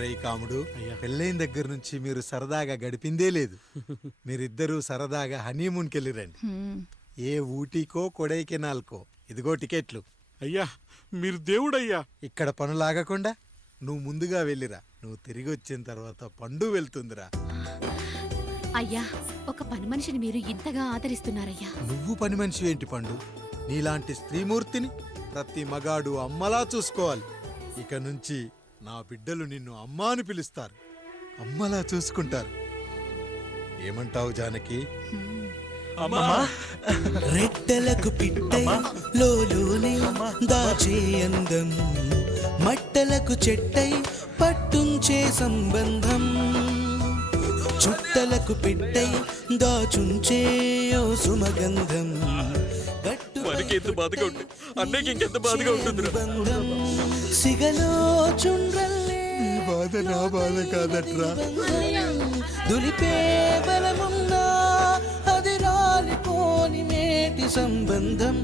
ఒరేయ్ కాముడు, పెళ్ళైన దగ్గర నుంచి మీరు సరదాగా గడిపిందే లేదు. మీరిద్దరూ సరదాగా హనీమూన్కి వెళ్ళిరండి. ఏ ఊటీకో కొడైకెనాల్కో. ఇదిగో టికెట్లు. అయ్యా మీరు దేవుడయ్యా. ఇక్కడ పనులాగకుండా నువ్వు ముందుగా వెళ్ళిరా. నువ్వు తిరిగి వచ్చిన తర్వాత పండు వెళ్తుందిరా. అయ్యా, ఒక పని మనిషిని మీరు ఇంతగా ఆదరిస్తున్నారయ్యా. నువ్వు పని మనిషి ఏంటి పండు? నీలాంటి స్త్రీమూర్తిని ప్రతి మగాడు అమ్మలా చూసుకోవాలి. ఇక నుంచి నా బిడ్డలు నిన్ను అమ్మా అని పిలుస్తారు, అమ్మలా చూసుకుంటారు. ఏమంటావు జానకి? రెట్టలకు పిట్టై లోలోనే దాచే అందం, మట్టలకు చెట్టై పట్టుంచే సంబంధం, చుట్టలకు పెట్టై దాచుంచే ఓ సుమగంధం, ఎంత బాధగా ఉంటుంది అన్నయ్యకి ఇంకెంత బాధగా ఉంటుంది. సిగలో చుండ్రల్లే ఈ బాధ నా బాధ కాదట్రా. దులిపే బలమున్నా అది రాలిపోని మేటి సంబంధం.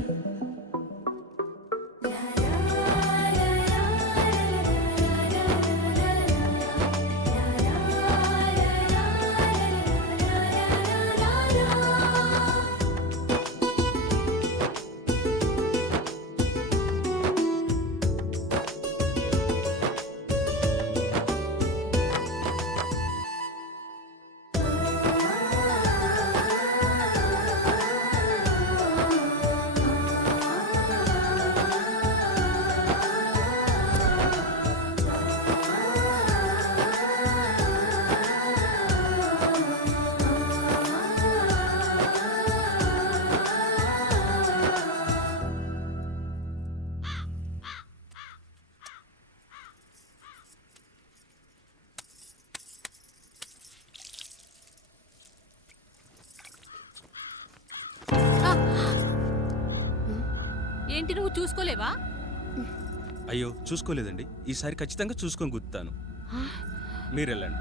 ఏంటి, నువ్వు చూసుకోలేవా? అయ్యో చూసుకోలేదండి, ఈసారి ఖచ్చితంగా చూసుకొని గుర్తాను. మీరు వెళ్ళండి.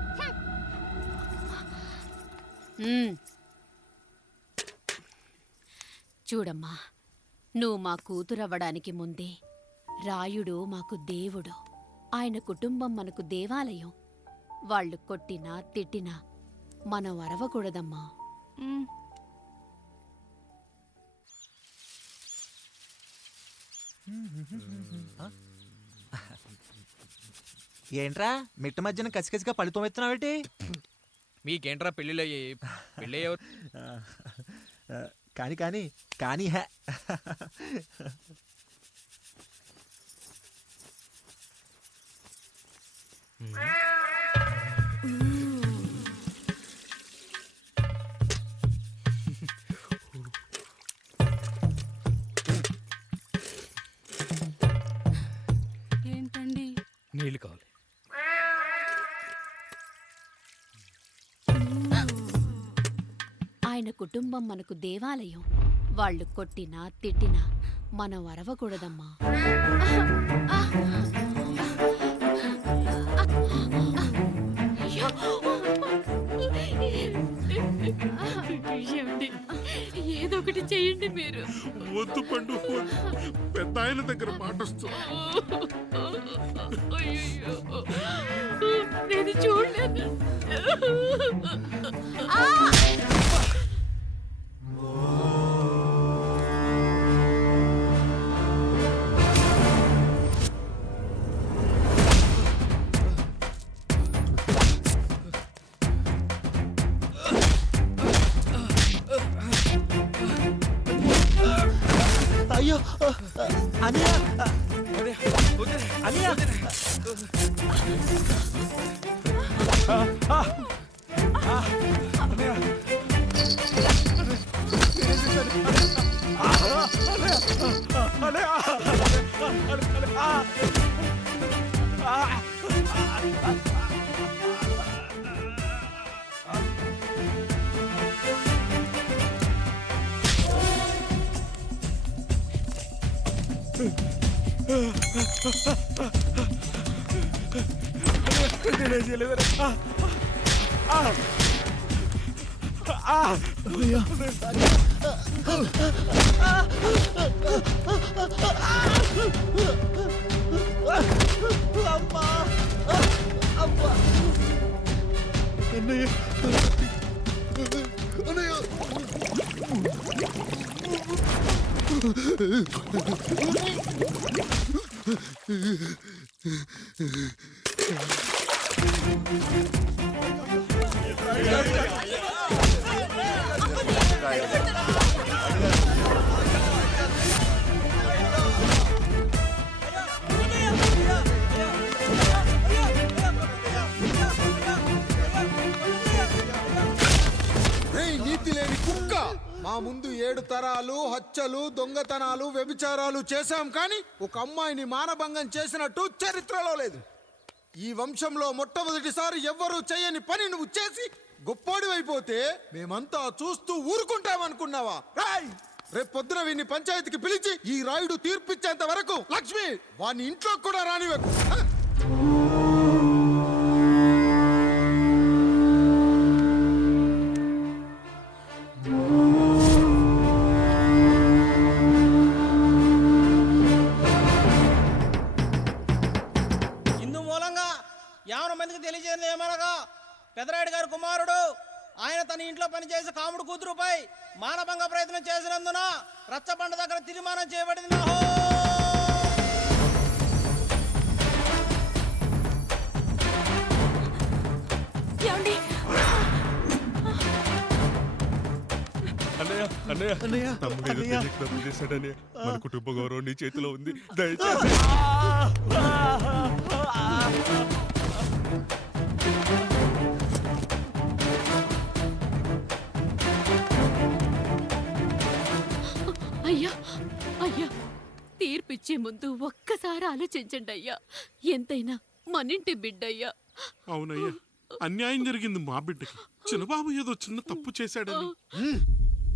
చూడమ్మా, నువ్వు మా కూతురవ్వడానికి ముందే రాయుడు మాకు దేవుడు, ఆయన కుటుంబం మనకు దేవాలయం. వాళ్ళు కొట్టినా తిట్టినా మనం అరవకూడదమ్మా. ఏంట్రా మిట్ట మధ్యన కసికసిగా పళ్ళుతో ఎత్తున్నావేటి? మీకేంట్రా పెళ్ళిళ్ళయ్యి? పెళ్ళి కానీ కానీ కానీ హే ఏంటండి? నీళ్ళు కావాలి. ఆయన కుటుంబం మనకు దేవాలయం. వాళ్ళు కొట్టినా తిట్టినా మనం అరవకూడదమ్మా. ఏదో ఒకటి చెయ్యండి మీరు. వద్దు పండు, పెద్ద ఆయన దగ్గర మాటొస్తూ. నేను చూడలేదు. అయ్యో అనియా అనియా అమ్మా రేయ్ నీతి లేని కుక్క, మా ముందు 7 తరాలు హత్యలు దొంగతనాలు వ్యభిచారాలు చేశాం కానీ ఒక అమ్మాయిని మానభంగం చేసినట్టు చరిత్రలో లేదు. ఈ వంశంలో మొట్టమొదటిసారి ఎవ్వరూ చేయని పని నువ్వు చేసి గొప్పోడివైపోతే మేమంతా చూస్తూ ఊరుకుంటామనుకున్నావా? రేపు పొద్దున వీడిని పంచాయతీకి పిలిచి ఈ రాయుడు తీర్పిచ్చేంత వరకు లక్ష్మి వాడిని ఇంట్లో కూడా రానివ్వకు. ఇందు మూలంగా 50 మందికి తెలియజేయడం ఏమనగా పెదరాయుడు గారి కుమారుడు ఆయన తన ఇంట్లో పనిచేసే కాముడు కూతురుపై మానభంగ ప్రయత్నం చేసినందున రచ్చబండ దగ్గర తీర్మానం చేయబడింది. ఏమండి? అన్నయ్య తమ్ముడు ఏదో తెలియక తప్పు చేశాడన్నయ్య. మన కుటుంబ గౌరవం నీ చేతిలో ఉంది, దయచేసి. అయ్యా అయ్యా, తీర్పిచ్చే ముందు ఒక్కసారి ఆలోచించండి అయ్యా. ఎంతైనా మనింటి బిడ్డయ్యా. అవునయ్యా, అన్యాయం జరిగింది మా బిడ్డకి. చిన్నబాబు ఏదో చిన్న తప్పు చేశాడని.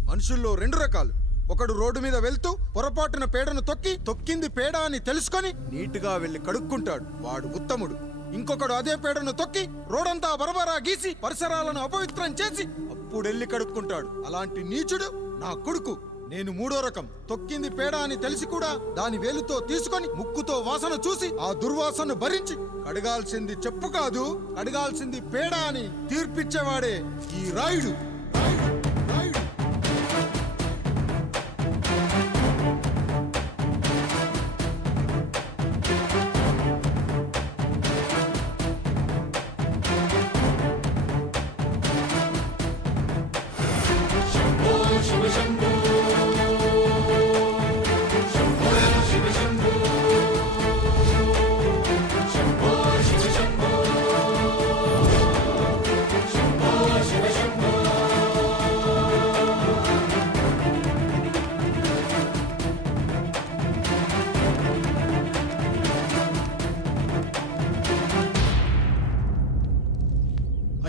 మనుషుల్లో 2 రకాలు. ఒకడు రోడ్డు మీద వెళ్తూ పొరపాటున పేడను తొక్కింది పేడ అని తెలుసుకొని నీటుగా వెళ్లి కడుక్కుంటాడు, వాడు ఉత్తముడు. ఇంకొకడు అదే పేడను తొక్కి రోడంతా బరబరా గీసి పరిసరాలను అపవిత్రం చేసి అప్పుడెళ్ళి కడుక్కుంటాడు. అలాంటి నీచుడు నా కొడుకు. నేను 3వ రకం. తొక్కింది పేడ అని తెలిసి కూడా దాని వేలుతో తీసుకొని ముక్కుతో వాసన చూసి ఆ దుర్వాసన భరించి కడగాల్సింది చెప్పు కాదు, కడగాల్సింది పేడ అని తీర్పిచ్చేవాడే ఈ రాయుడు.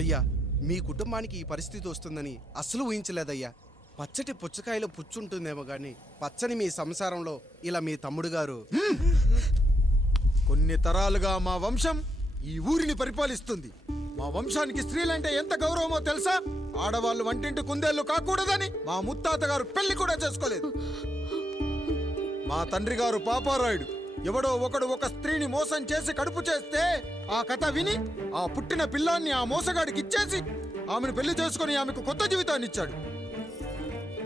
అయ్యా, మీ కుటుంబానికి ఈ పరిస్థితి వస్తుందని అస్సలు ఊహించలేదయ్యా. పచ్చటి పుచ్చకాయలో పుచ్చుంటుందేమో గాని పచ్చని మీ సంసారంలో ఇలా మీ తమ్ముడు గారు. కొన్ని తరాలుగా మా వంశం ఈ ఊరిని పరిపాలిస్తుంది. మా వంశానికి స్త్రీలంటే ఎంత గౌరవమో తెలుసా? ఆడవాళ్ళు వంటింటి కుందేళ్లు కాకూడదని మా ముత్తాత గారు పెళ్లి కూడా చేసుకోలేదు. మా తండ్రి గారు పాపారాయుడు ఎవడో ఒకడు ఒక స్త్రీని మోసం చేసి కడుపు చేస్తే ఆ కథ విని ఆ పుట్టిన పిల్లాన్ని ఆ మోసగాడికి ఇచ్చేసి ఆమెను పెళ్లి చేసుకుని ఆమెకు కొత్త జీవితాన్ని ఇచ్చాడు.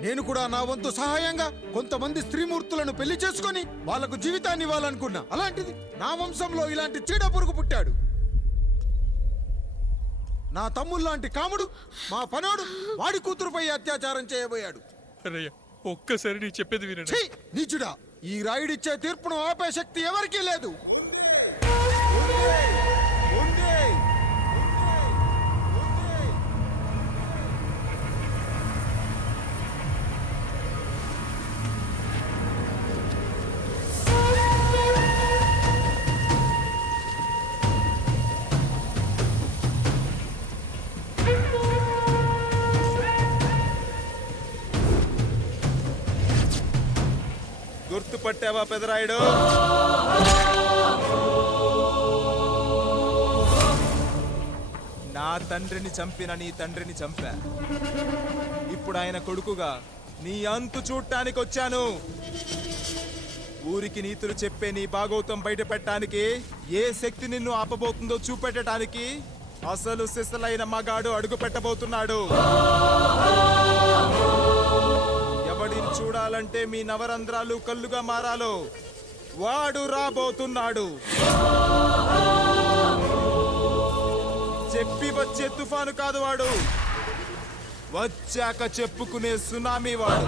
నేను కూడా నా వంతు సహాయంగా కొంతమంది స్త్రీమూర్తులను పెళ్లి చేసుకుని వాళ్లకు జీవితాన్ని ఇవ్వాలనుకున్నా. అలాంటిది నా వంశంలో ఇలాంటి చీడ పురుగు పుట్టాడు. నా తమ్ముళ్ళలాంటి కాముడు మా పనోడు వాడి కూతురుపై అత్యాచారం చేయబోయాడు. అన్నయ్య ఒక్కసారి నీ చెప్పేది వినండి. ఛీ! నీచుడా, ఈ రాయుడిచ్చే తీర్పును ఆపే శక్తి ఎవరికీ లేదు. గుర్తుపట్టావా పెదరాయుడు? నా తండ్రిని చంపిన నీ తండ్రిని చంపా. ఇప్పుడు ఆయన కొడుకుగా నీ అంతు చూడటానికి వచ్చాను. ఊరికి నీతులు చెప్పే నీ భాగవతం బయట పెట్టడానికి, ఏ శక్తి నిన్ను ఆపబోతుందో చూపెట్టడానికి అసలు సిసలైన మగాడు అడుగు పెట్టబోతున్నాడు. ఎవడిని చూడాలంటే మీ నవరంధ్రాలు కళ్ళుగా మారాలో వాడు రాబోతున్నాడు. చెప్పి వచ్చే తుఫాను కాదు వాడు, వచ్చాక చెప్పుకునే సునామీ వాడు.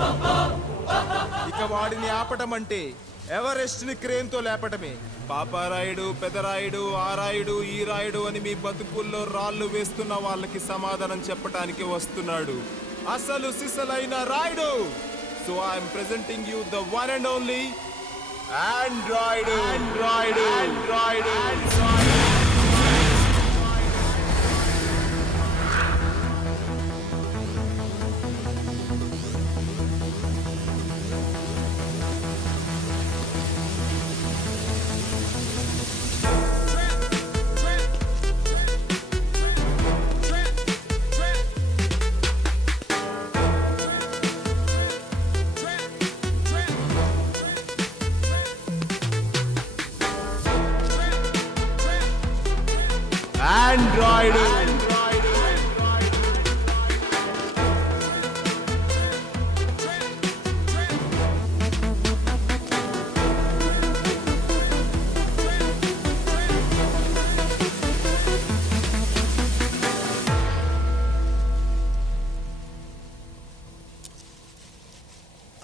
ఇక వాడిని ఆపటం అంటే ఎవరెస్ట్ ని క్రేన్ తో లేపటమే. పాపారాయుడు, పెదరాయుడు, ఆ రాయుడు, ఈ రాయుడు అని మీ బతుకుల్లో రాళ్ళు వేస్తున్న వాళ్ళకి సమాధానం చెప్పటానికి వస్తున్నాడు అసలు సిసలైన Rayudu. So I'm presenting you the one and only Android.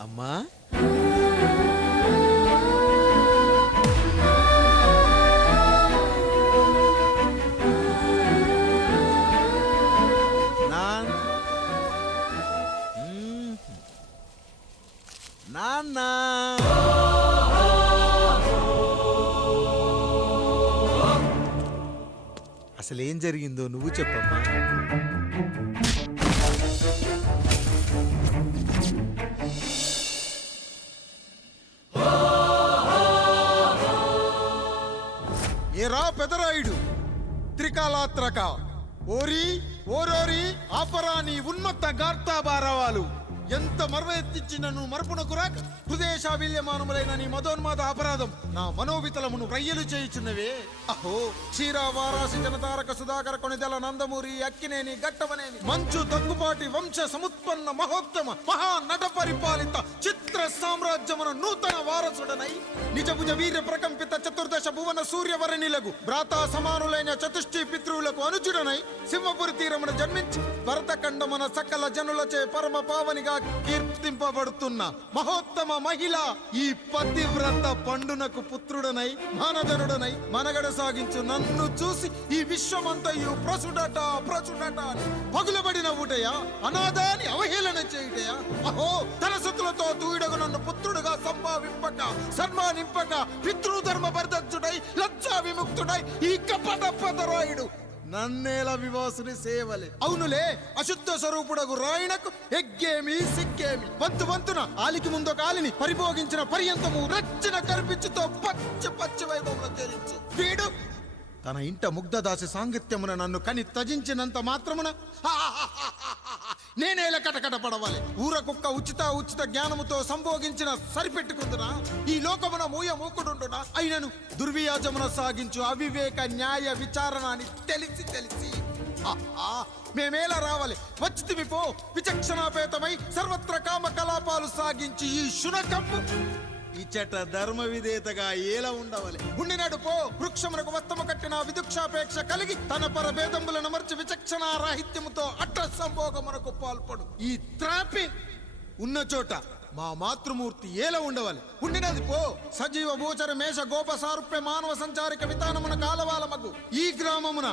అమ్మా, నాన్న, అసలేం జరిగిందో నువ్వు చెప్పమ్మా. ఏరా పెదరాయుడు, త్రికాలాత్రక, ఓరి ఓరోరి ఆపరాని ఉన్మత్త గార్తాబారవాలు ఎంత మర్వెత్తిచ్చినను మరపునకు రాక హృదయశావిల్యమానములైన నీ మదోన్మాద అపరాధం నా మనోవితలమును రయ్యలు చేయుచున్నవే. అహో క్షీరా వారాసి జనతారక సుధాకర కొనిదెల నందమూరి అక్కినేని గట్టవనేని మంచు దగ్గుపాటి వంశ సముత్పన్న మహోత్తమ మహా నట పరిపాలిత చిత్ర సామ్రాజ్యమున నూతన వారసుడనై నిజభుజ వీర్య ప్రకంపిత చతుర్దశ భువన సూర్యవరణిలకు భ్రాతా సమానులైన చతుష్టి పితృవులకు అనుజుడనై సింహపురి తీరమున జన్మించి భరతఖండమున సకల జనులచే పరమ పావనిగా కీర్తింపబడుతున్న మహోత్తమ మహిళ ఈ పతివ్రత పండునకు పుత్రుడనై మానధనుడనై మనగడ సాగించు నన్ను చూసి ఈ విశ్వమంతయు ప్రసుడట అని పగులబడిన ఊటయా, అనాథాన్ని అవహేళన చేయుటయా. అహో తలసతులతో తూయిడగు నన్ను పుత్రుడుగా సంభావింపక సన్మానింపక పితృధర్మ పరిదగ్ధుడై లజ్జా విముక్తుడై ఈ కపట పదరాయుడు నన్నేల వివాసుని సేవలే. అవునులే, అశుద్ధ స్వరూపుడగు రాయణకు ఎగ్గేమి సిగ్గేమి. వంతున ఆలికి ముందొక ఆలిని పరిభోగించిన పర్యంతము రచ్చన కల్పించుతో పచ్చి వైభవంలో తేలించు. వీడు తన ఇంట ముగ్ధదాసి సాంగత్యమున నన్ను కని త్యజించినంత మాత్రమున నేనేలా కటకట పడవాలి. ఊర కుక్క ఉచిత జ్ఞానముతో సంభోగించిన సరిపెట్టుకుందునా ఈ లోకమున మూకుడుండునా. అయినను దుర్వ్యాజమున సాగించు అవివేక న్యాయ విచారణ అని తెలిసి మేమేలా రావాలి. వచ్చితిమి పో విచక్షణాపేతమై సర్వత్ర కామ కలాపాలు సాగించి ఈ శునకంపు ఇచ్చట ధర్మ విధేతగా ఏలా ఉండవలే. ఉండినాడు పో వృక్షమునకు వస్తము కట్టిన విదుక్షాపేక్ష కలిగి తన పరభేదములను మర్చి విచక్షణ రాహిత్యముతో అట్ట సంభోగమునకు పాల్పడు. ఈ త్రాపి ఉన్న చోట మా మాతృమూర్తి ఏలా ఉండవాలి. ఉండినది పో సజీవ భూచర మేష గోప సారూప్య మానవ సంచారిక విధానమున కాలవాలమగు ఈ గ్రామమున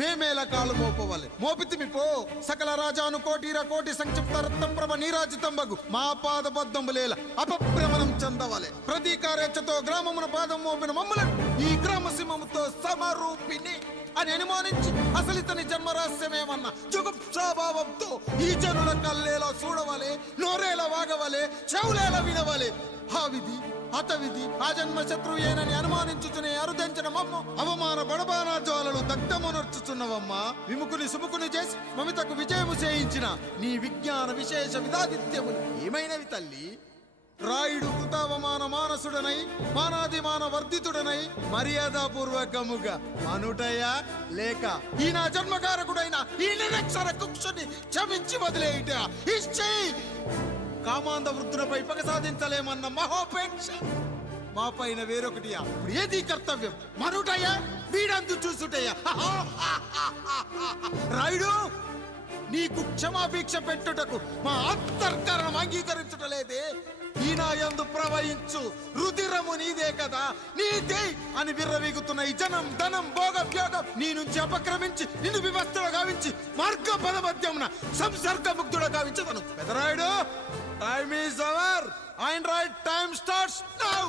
మేమేలా కాలు మోపవాలి. మోపితిమి పో సకల రాజాను కోటి సంక్షిప్త రత్నప్రభ నీరాజితంబగు మా పాదబద్ధంబులేల అపభ్రమణం చెందవలే. ప్రతీకారేచ్ఛతో గ్రామమున పాదం మోపిన మమ్మలను ఈ గ్రామ సింహముతో సమరూపిణి అని అనుమానించి అసలితని జన్మరహస్యమేమన్నా జుగుప్సాభావంతో ఈ జనుల కల్లేలా చూడవలే, నోరేలా వాగవలే, చెవులేలా వినవలే. ఆ విధి హతవిధి ఆ జన్మ శత్రుయేనని అనుమానించుచునే అరుదించిన మమ్మ అవమాన బడబానా జ్వాలలు దగ్ధమునర్చుచున్నవమ్మా. విముకుని సుముకుని చేసి మమితకు విజయము చేయించిన నీ విజ్ఞాన విశేష విధాదిత్యములు ఏమైనవి తల్లి. రాయుడు కృతావమాన మానసుడనై మానాదిమాన వర్ధితుడనై మర్యాదాపూర్వకముగా మనుటయా లేక ఈ నా జన్మకారకుడైన ఈ నిరక్షర కుక్షుని క్షమించి వదిలేయుట. కామాంధ వృద్ధులపై పగ సాధించలేమన్న మహోపేక్ష మా పైన వేరొకటియా? ఇప్పుడు ఏది కర్తవ్యం? మరుటయ్యా, వీడందు చూసుటయ్యా. రాయుడు, నీకు క్షమాభిక్ష పెట్టుటకు మా అంతర్కరణం అంగీకరించుటలేదే. ఈనాయందు ప్రవహించు రుధిరము నీదే కదా, నీదే అని విర్రవీగుతున్న ఈ జనం, ధనం, భోగభ్యోగం నీ నుంచి అపక్రమించి నిన్ను వివస్థలో గావించి మార్గ పదమధ్యమున సంసర్గ ముగ్ధుడ గావించదను. Pedarayudu, time is hour. ఆయన రైట్ టైం స్టార్ట్స్ నౌ.